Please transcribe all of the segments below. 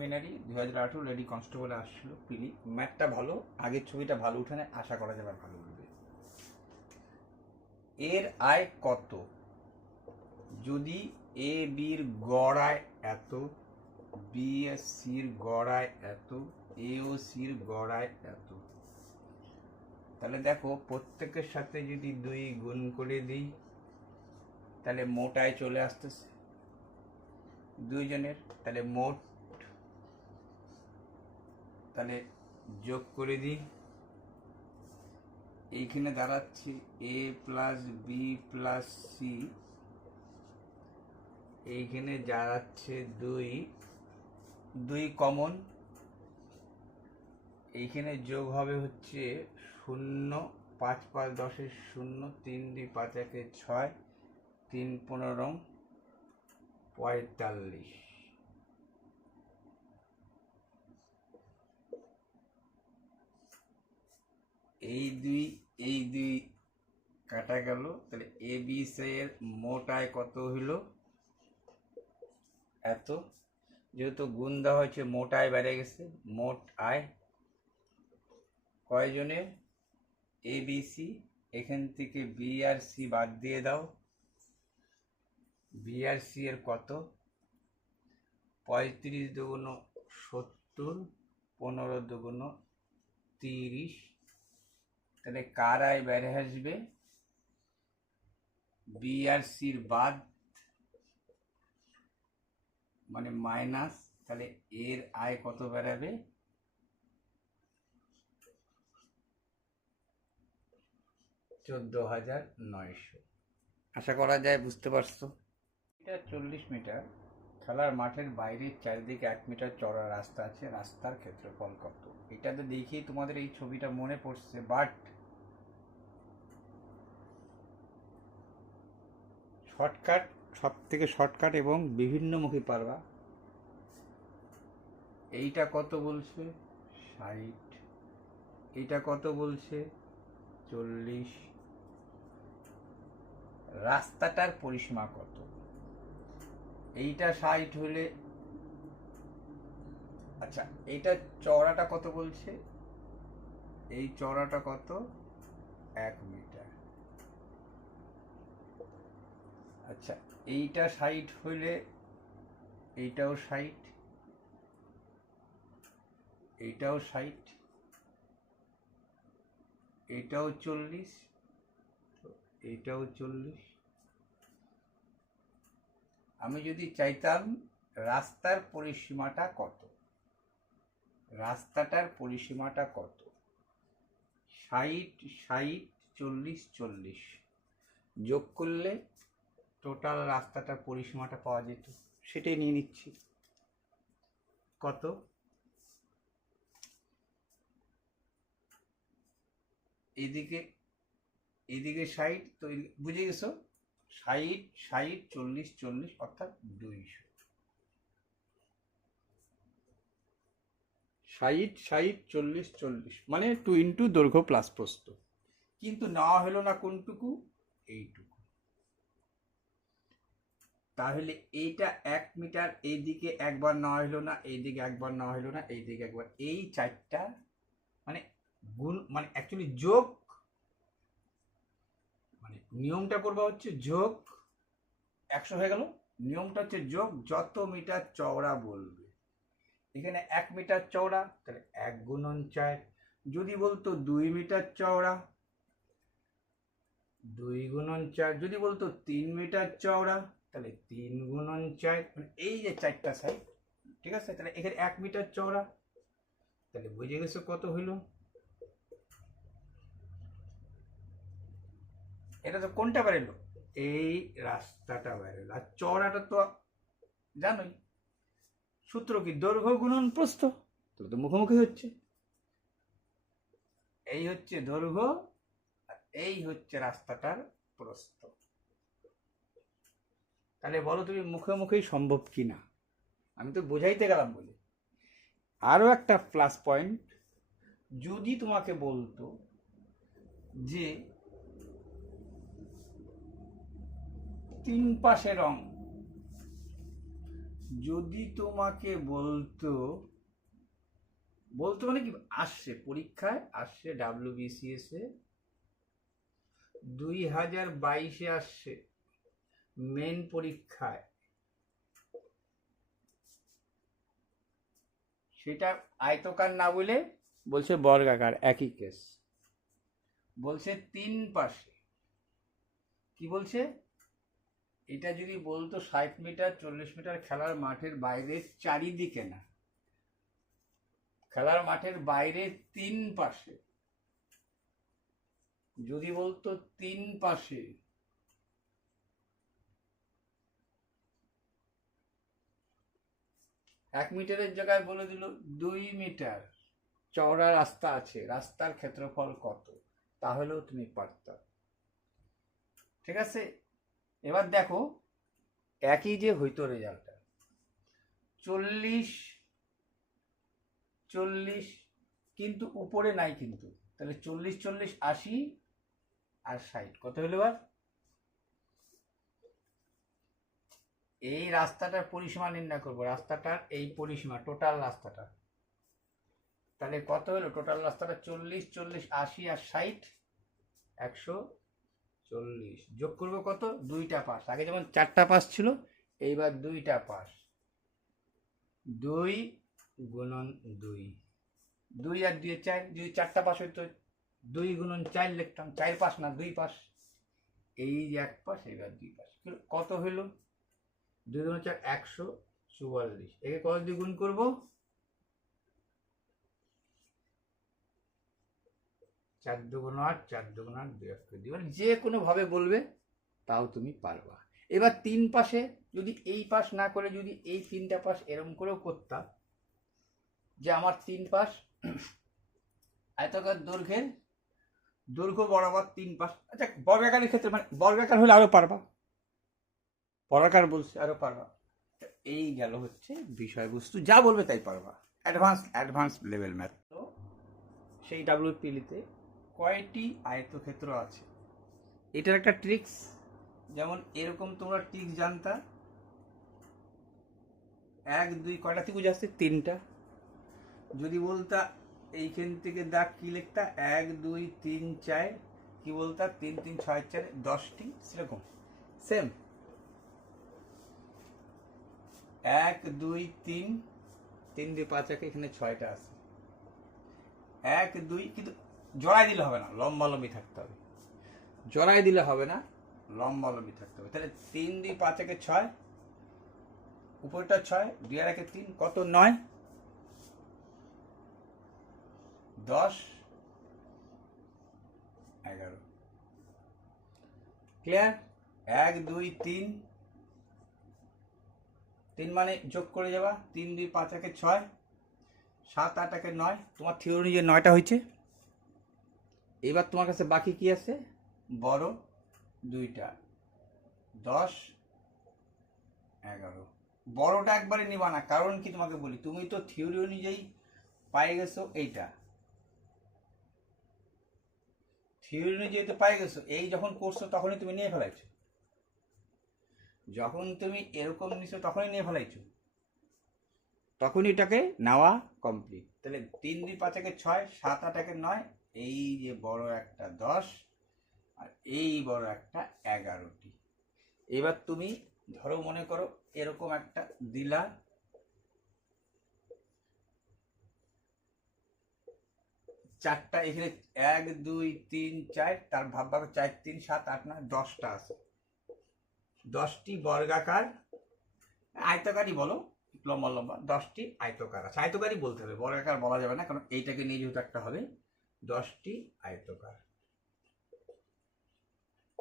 Preliminary 2018 lady কনস্টেবলে আসছিল পিলি। ম্যাথটা ভালো, আগের ছবিটা ভালো উঠে না, আশা করা যাবে ভালো উঠবে। এর আয় কত যদি এ বির গড় আয় এত, বি এস সির গড় আয় এত, এ ও সির গড় আয় এত। তাহলে দেখো প্রত্যেকের সাথে যদি 2 গুণ করে দিই তাহলে মোট আয় চলে আসতেছে দুইজনের। তাহলে মোট, তাহলে যোগ করে দিই, এইখানে দাঁড়াচ্ছে এ প্লাস বি প্লাস সি, এইখানে দাঁড়াচ্ছে 2 কমন, এইখানে যোগ হবে হচ্ছে 0, 5 5 10 0, 3 2 5 1 6, 3 15 45। এই দুই কাটা গেল। তাহলে এ বি এর মোট আয় কত হইল এত, যেহেতু গুণ দেওয়া হয়েছে মোট আয় বেড়ে গেছে। মোট আয় কয়জনের, এ বি সি, এখান থেকে বি আর সি বাদ দিয়ে দাও। বি আর সি এর কত, 35 দুগুণ 70, 15 দুগুণ 30। তাহলে কার আয় বেড়ে আসবে, বি আর সির বাদ মানে মাইনাস। তাহলে এর আয় কত বেড়াবে, 14,900। আশা করা যায় বুঝতে পারছো। এটা 40 মিটার, খেলার মাঠের বাইরের চারিদিকে 1 মিটার চওড়া রাস্তা আছে, রাস্তার ক্ষেত্রফল কত। এটাতে দেখেই তোমাদের এই ছবিটা মনে পড়ছে, বাট শর্টকাট, সব থেকে শর্টকাট এবং বিভিন্নমুখী পারবা। এইটা কত বলছে 60, এইটা কত বলছে 40। রাস্তাটার পরিসীমা কত, এইটা 60 হলে, আচ্ছা এইটা চওড়াটা কত বলছে, এই চওড়াটা কত 1 মিটার। আচ্ছা এইটা 60 হইলে এইটাও 60, এইটাও 60, এইটাও 40, এইটাও 40। আমি যদি চাইতাম রাস্তার পরিসীমাটা কত, রাস্তাটার পরিসীমাটা কত, 60 60 40 40 যোগ করলে টোটাল রাস্তাটার পরিসীমাটা পাওয়া যেত। সেটাই নিয়ে নিচ্ছি। কত, এদিকে 60, তো বুঝে গেছো, 60 60 40 40 অর্থাৎ 200। 60 60 40 40 মানে 2 ইন্টু দৈর্ঘ্য প্লাস প্রস্থ। কিন্তু নেওয়া হলো না কোনটুকু, এইটুকু। তাহলে এইটা 1 মিটার, এইদিকে একবার নেওয়া হলো না, এইদিকে একবার নেওয়া হলো না, এইদিকে একবার, এই চারটা মানে গুণ, মানে অ্যাকচুয়ালি যোগ, মানে নিয়মটা করবা হচ্ছে যোগ 100 হয়ে গেল। নিয়মটা হচ্ছে যোগ যত মিটার চওড়া বলবে। এখানে 1 মিটার চওড়া, তাহলে 1 গুণন 4। যদি বলতো 2 মিটার চওড়া, 2 গুণন 4। যদি বলতো 3 মিটার চওড়া, তাহলে 3 গুণন 4। মানে এই যে চারটা সাইড, ঠিক আছে। তাহলে এখানে 1 মিটার চওড়া, তাহলে বুঝে গেছো কত হইল। এটা তো কোনটা বেরোলো, এই রাস্তাটা বেরোলো। আর চওড়াটা তো জানোই, সূত্র কি, দৈর্ঘ্য গুণন প্রস্থ। তো মুখোমুখি হচ্ছে, এই হচ্ছে দৈর্ঘ্য আর এই হচ্ছে রাস্তাটার প্রস্থ। তাহলে বলো তুমি মুখোমুখি সম্ভব কি না। আমি তো বোঝাইতে গেলাম বলে। আরো একটা প্লাস পয়েন্ট, যদি তোমাকে বলতো যে 3 পাশে রং, যদি তোমাকে বলতো বলতো মানে কি, আসছে পরীক্ষায় আসছে, WBCS এ 2022-এ আসছে মেন পরীক্ষায়, সেটা আয়তকার না বলে বলছে বর্গাকার, একই কেস। বলছে 3 পাশে, কি বলছে, এটা যদি বলতো 60 মিটার 40 মিটার খেলার মাঠের বাইরে চারিদিকে না, খেলার মাঠের বাইরে 3 পাশে, যদি বলতো 3 পাশে, এক মিটারের জায়গায় বলে দিল 2 মিটার চওড়া রাস্তা আছে, রাস্তার ক্ষেত্রফল কত, তাহলেও তুমি পারতা। ঠিক আছে, এবার দেখো একই যে হইতো রেজাল্টটা, 40 কিন্তু উপরে নাই, কিন্তু তাহলে 40 40 80 আর 60 কত হলো? এবার এই রাস্তাটার পরিসীমা নির্ণয় করবো, রাস্তাটার এই পরিসীমা, টোটাল রাস্তাটা, তাহলে কত হলো টোটাল রাস্তাটা? 40 40 80 আর 60 140, যোগ করবো কত? 2টা পাশ, আগে যেমন 4টা পাশ ছিল, এইবার 2টা পাশ, 2 গুণন 2, 2 আর 2 4, যদি 4টা পাশ হইতো 2 গুণন 4 লিখতাম, 4 পাশ না 2 পাশ, এই যে 1 পাশ, এবার 2 পাশ, কত হইলো? 2 গুণন 4 144, একে কত দিয়ে গুণ করবো? 4 দুগুণ 8, 4 দুগুণ 8, 2 1 করে দিই, মানে যে কোনো ভাবে বলবে তাও তুমি পারবা। এবার 3 পাশে যদি এই পাশ না করে যদি এই 3টা পাশ এরকম করেও করতাম, যে আমার 3 পাশ আয়তাকার দৈর্ঘ্যের দৈর্ঘ্য বরাবর 3 পাশ, আচ্ছা বর্গাকারের ক্ষেত্রে মানে বর্গাকার হলে আরো পারবা, বর্গাকার বলছে আরো পারবা। এই গেল হচ্ছে বিষয়বস্তু, যা বলবে তাই পারবা, অ্যাডভান্স লেভেল ম্যাথ। তো সেই WPLতে কয়টি আয়তক্ষেত্র আছে, এটার একটা ট্রিক্স, যেমন এরকম তোমরা ট্রিক্স জানতা, 1 2 কয়টা ত্রিভুজ আসছে? 3টা। যদি বলতা এইখান থেকে দাগ কি লিখতা? 1 2 3 4, কি বলতা? 3 3 6 4 10টি, সেরকম সেম 1 2 3 3 2 5 1, এখানে 6টা আছে, 1 2, কিন্তু জড়াই দিলে হবে না, লম্বালম্বি থাকতে হবে, জড়াই দিলে হবে না, লম্বালম্বি থাকতে হবে। তাহলে 3 2 5 1 6, উপরটা 6, 2 আর 1 3, কত? 9, 10 11, ক্লিয়ার? 1 2 3, 3 মানে যোগ করে যাবা, 3 2 5 1 6, 7 8 1 9, তোমার থিওরি অনুযায়ী 9টা হয়েছে। এবার তোমার কাছে বাকি কি আছে? বড় 2টা, 10 11, বড়টা একবারে নিবা না, কারণ কি তোমাকে বলি, তুমি তো থিওরি অনুযায়ী পাই গেছো এইটা, থিওরি অনুযায়ী তো পাই গেছো, এই যখন করছো তখনই তুমি নিয়ে ফেলাইছো, যখন তুমি এরকম নিছো তখনই নিয়ে ফেলাইছো, তখনই এটাকে নেওয়া কমপ্লিট। তাহলে 3 2 5 1 6, 7 8 1 9, এই যে বড় একটা 10 আর এই বড় একটা 11টি। এবার তুমি ধরো মনে করো এরকম একটা দিলা, চারটা এখানে 1 2 3 4, তার ভাববা 4 3 7 8 9 10টা আছে, 10টি বর্গাকার, আয়তাকারই বলো, লম্বা লম্বা 10টি আয়তকার আছে, আয়তকারই বলতে হবে, বর্গাকার বলা যাবে না, কারণ এইটাকে নিয়ে যেহেতু একটা হবে, 10টি আয়তকার।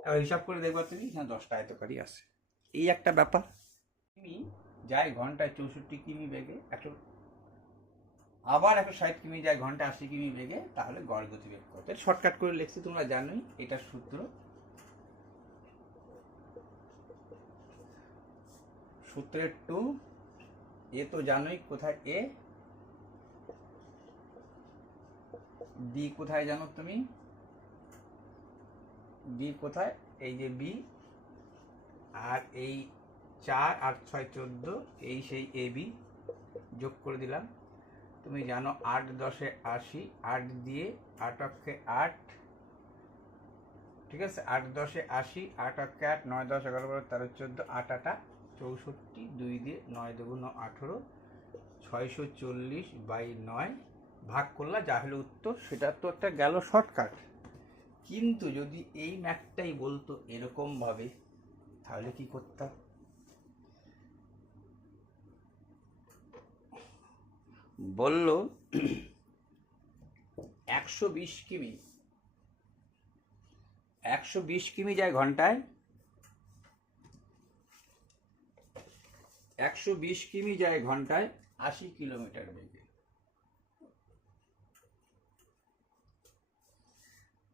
এবার হিসাব করে দেখবা তুমি, হ্যাঁ 10টা আয়তকারই আছে, এই একটা ব্যাপার। কিমি যায় ঘন্টায় 64 কিমি বেগে, আবার 160 কিমি যায় ঘন্টায় 80 কিমি বেগে, তাহলে গড় গতিবেগ কত? শর্টকাট করে লিখছি, তোমরা জানোই এটার সূত্র, সূত্রের 2, এ তো জানোই কোথায়, এ বি কোথায় জানো তুমি, বি কোথায়? এই যে বি, আর এই 4 আর 6 14, এই সেই এবি যোগ করে দিলাম। তুমি জানো 8 10 80, 8 দিয়ে 8 অক্ষে 8, ঠিক আছে, 8 10 80, 8 অক্ষে 8, 9 10 11 12 13 14, 8 8 64, 2 দিয়ে 9 2 18, 640/9 ভাগ করলা, যা হলো উত্তর। সেটা তো একটা গেল শর্টকাট। কিন্তু যদি এই ম্যাথটাই বলতো এরকম ভাবে, তাহলে কি করতাম? বলল 120 কিমি, 120 কিমি যায় ঘন্টায়, 120 কিমি যায় ঘন্টায় 80 কিলোমিটার বেগে।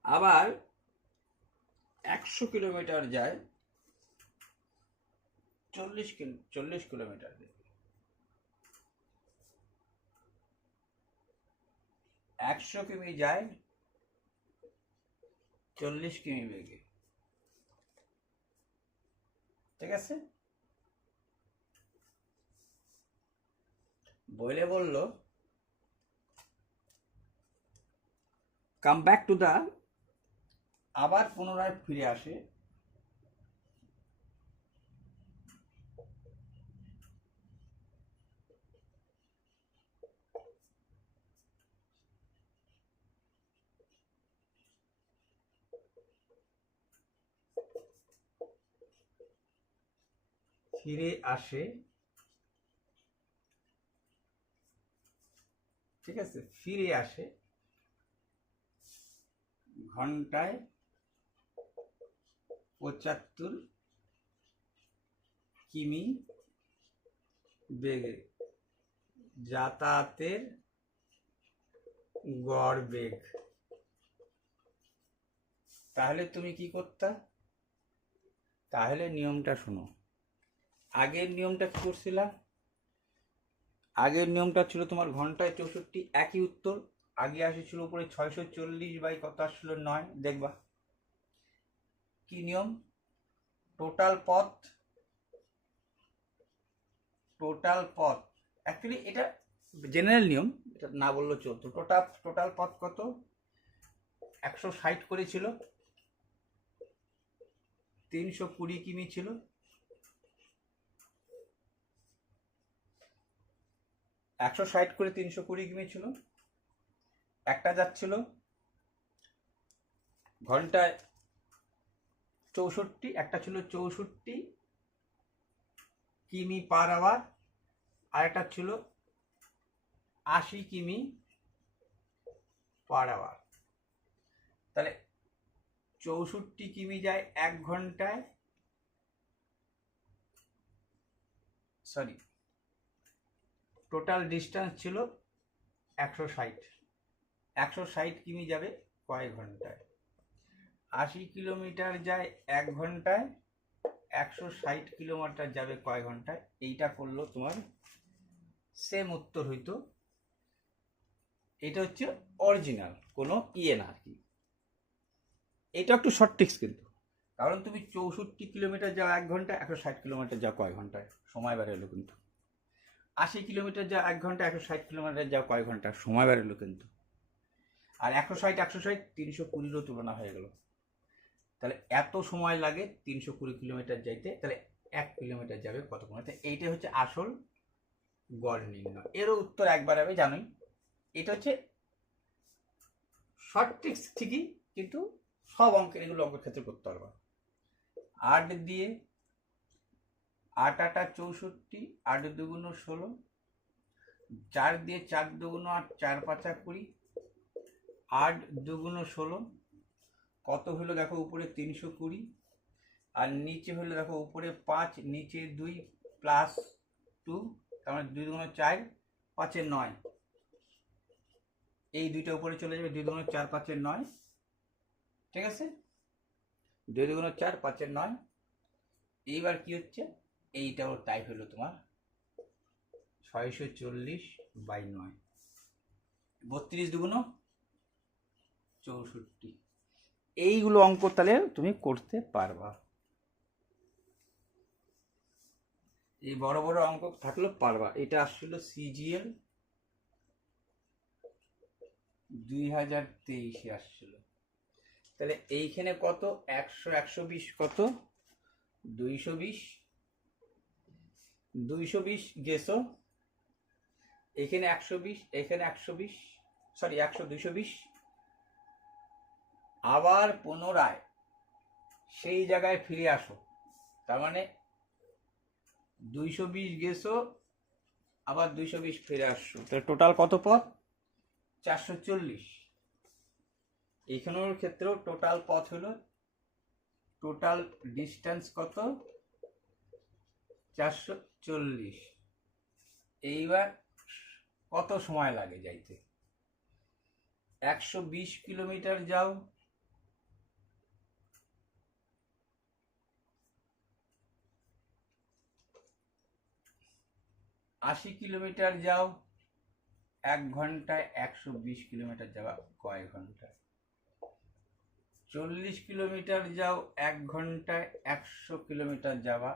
আবার 100 কিলোমিটার যায় 40 কিলোমিটার বেগে। 100 কিমি যায় 40 কিমি বেগে, ঠিক আছে। বলে বলল কাম ব্যাক টু দা, আবার পুনরায় ফিরে আসে ঠিক আছে, ফিরে আসে ঘন্টায় 75 কিমি বেগে, যাতায়াতের গড় বেগ। তাহলে তুমি কি করতা? তাহলে নিয়মটা শোনো। আগের নিয়মটা কি করছিলাম? আগের নিয়মটা ছিল তোমার ঘন্টায় 64, একই উত্তর। আগে আসেছিল উপরে 640 বাই কত আসছিল 9, দেখবা কি নিয়ম? টোটাল পথ, অ্যাকচুয়ালি এটা জেনারেল নিয়ম, এটা না বললেও চলতো। টোটাল পথ কত? 160 করেছিল, 320 কিমি ছিল, 160 করে 320 কিমি ছিল। একটা যাচ্ছিল ঘন্টায় 64, একটা ছিল 64 কিমি পার আওয়ার, আর একটা ছিল 80 কিমি পার আওয়ার। তাহলে 64 কিমি যায় 1 ঘন্টায়, সরি, টোটাল ডিস্টেন্স ছিল 160, 160 কিমি যাবে কয় ঘন্টায়? 80 কিলোমিটার যায় 1 ঘন্টায়, 160 কিলোমিটার যাবে কয় ঘন্টায়? এইটা করলো তোমার সেম উত্তর হইতো। এটা হচ্ছে অরিজিনাল, কোনো ইয়ে না আর কি। এটা একটু শর্ট ট্রিক্স কিন্তু, কারণ তুমি 64 কিলোমিটার যাও 1 ঘন্টায়, 160 কিলোমিটার যাও কয় ঘন্টায়? সময় বেড়ে কিন্তু। 80 কিলোমিটার যাও 1 ঘন্টা, 160 কিলোমিটার যাও কয় ঘন্টা? সময় বেড়ে কিন্তু। আর 160 320 তুলনা হয়ে গেল। তাহলে এত সময় লাগে 320 কিলোমিটার যাইতে, তাহলে 1 কিলোমিটার যাবে কতক্ষণ? এইটাই হচ্ছে আসল গড় নির্ণয়। এরও উত্তর একবার হবে, জানোই। এটা হচ্ছে শর্ট ট্রিক্স ঠিকই, কিন্তু সব অঙ্কের, এগুলো অঙ্কের ক্ষেত্রে করতে পারবা। 8 দিয়ে 8 8 64, 8 2 16, 4 দিয়ে 4 2 8, 4 5 20, 8 2 16, কত হলো দেখো? উপরে 320, আর নিচে হলো দেখো উপরে 5, নিচে 2 প্লাস 2, তার মানে 2 2 4, 5 9, এই দুইটা উপরে চলে যাবে, 2 2 4 5 9, ঠিক আছে, 2 2 4 5 9। এইবার কি হচ্ছে? এইটাও তাই হলো তোমার 640/9, 32 2 64। এইগুলো অঙ্ক তাহলে তুমি করতে পারবা। এই বড় বড় অঙ্ক থাকলেও পারবা। এটা আসছিল সিজিএল 2023 আসছিল। তাহলে এইখানে কত 100 120 কত 220 220 গেছো, এখানে 120 এখানে 120 সরি 220 আবার পুনরায় সেই জায়গায় ফিরে আসো। তার মানে 220 গেছো আবার 220 ফিরে আসছো, তাহলে টোটাল কত পথ 440। এখানের ক্ষেত্রেও টোটাল পথ হলো, টোটাল ডিস্টেন্স কত 440। এইবার কত সময় লাগে যাইতে? 120 কিলোমিটার যাও, 80 কিলোমিটার যাও 1 ঘন্টায়, 120 কিলোমিটার যাওয়া কয় ঘন্টায়? 40 কিলোমিটার যাও 1 ঘন্টায়, 100 কিলোমিটার যাওয়া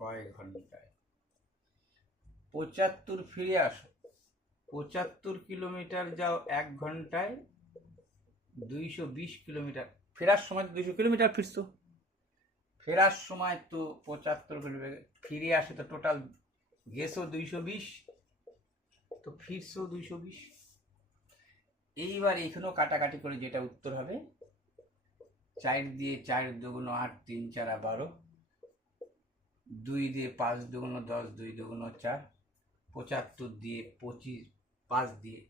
কয় ঘন্টায়? 75 ফিরে আসো, 75 কিলোমিটার যাও 1 ঘন্টায়, 220 কিলোমিটার। ফেরার সময় 200 কিলোমিটার ফিরছো, ফেরার সময় তো 75 কিলোমিটার, ফিরে আসে তো টোটাল গেছো 220, তো ফিরছো 220। এইবার এখানেও কাটাকাটি করে যেটা উত্তর হবে, 4 দিয়ে 4 দুগুণ 8, 3 4 12, 2 দিয়ে 5 দুগুণ 10, 2 দুগুণ 4, 75 দিয়ে 25, 5 দিয়ে,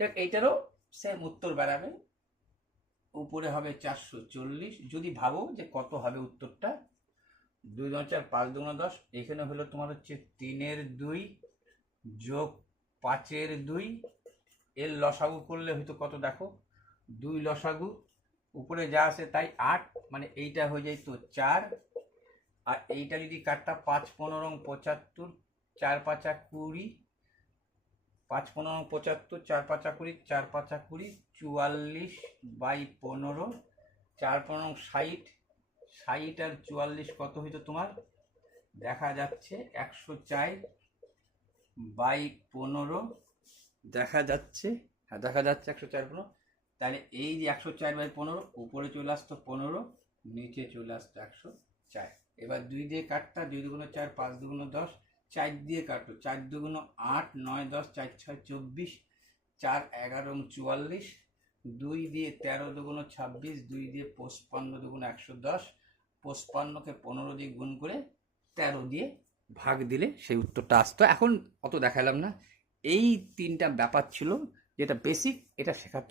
দেখ এইটারও সেম উত্তর বেরাবে। উপরে হবে 440। যদি ভাবো যে কত হবে উত্তরটা, 2 দুগুণ 4, 5 দুগুণ 10, এখানে হলো তোমার হচ্ছে 3 2 যোগ 5 2, এর লসাগু করলে হয়তো কত দেখো 2 লসাগু, উপরে যা আছে তাই 8, মানে এইটা হয়ে যায় তো 4, আর এইটা যদি কাটটা 5 15 75, 4 5 20, 5 15 75, 4 5 20, 4 5 20, 44 বাই 15, 4 15 60, 60 আর 44 কত হইতো তোমার দেখা যাচ্ছে 104 বাই 15, দেখা যাচ্ছে, হ্যাঁ দেখা যাচ্ছে 104 15। তাহলে এই যে 104 বাই 15, উপরে চলে আসতো 15, নিচে চলে আসতো 104। এবার 2 দিয়ে কাটতা, 2 দুগুণ 4, 5 দুগুণ 10, 4 দিয়ে কাটো, 4 দুগুণ 8, 9 10, 4 6 24, 4 11 44, 2 দিয়ে 13 দুগুণ 26, 2 দিয়ে 55 দুগুণ 110, 55কে 15 দিয়ে গুণ করে 13 দিয়ে ভাগ দিলে সেই উত্তরটা আসতো। এখন অত দেখালাম না, এই 3টা ব্যাপার ছিল যেটা বেসিক, এটা শেখাতে